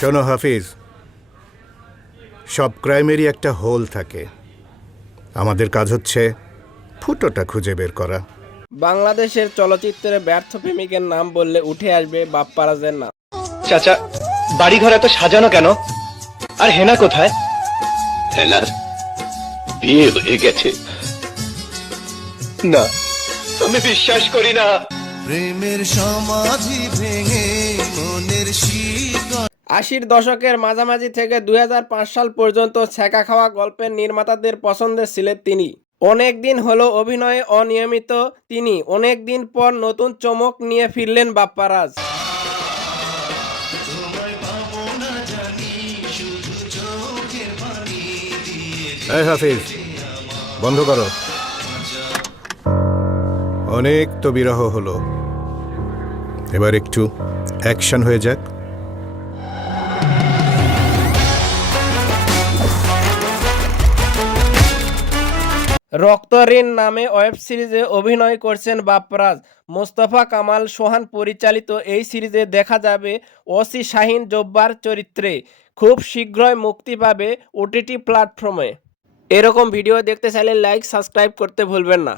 শোনো হাফিজ, সব ক্রাইমেরই একটা হোল থাকে। আমাদের কাজ হচ্ছে ফুটোটা খুঁজে বের করা। বাংলাদেশের চলচ্চিত্রে ব্যর্থ প্রেমিকের নাম বললে উঠে আসবে বাপ্পারাজের নাম। চাচা, বাড়িঘর এত সাজানো কেন? আর হেনা কোথায়? হেনার বিয়ে হয়ে গেছে। না, আমি বিশ্বাস করি না। প্রেমের সমাধি ভেঙে মনের শিকড়। 80-র দশকের মাঝামাঝি থেকে 2005 সাল পর্যন্ত ছ্যাঁকা খাওয়া গল্পের নির্মাতাদের পছন্দের ছিলেন তিনি। অনেক দিন হলো অভিনয়ে অনিয়মিত তিনি, অনেক দিন পর নতুন চমক নিয়ে ফিরলেন বাপ্পারাজ। এই হাফিজ, বন্ধ করো। অনেক তো বিরহ হলো, এবার একটু অ্যাকশন হয়ে যাক। রক্তঋণ নামে ওয়েব সিরিজে অভিনয় করছেন বাপ্পারাজ। মোস্তফা কামাল সোহান পরিচালিত এই সিরিজে দেখা যাবে ওসি শাহিন জব্বার চরিত্রে। খুব শীঘ্রই মুক্তি পাবে ওটিটি প্ল্যাটফর্মে। এরকম ভিডিও দেখতে চাইলে লাইক সাবস্ক্রাইব করতে ভুলবেন না।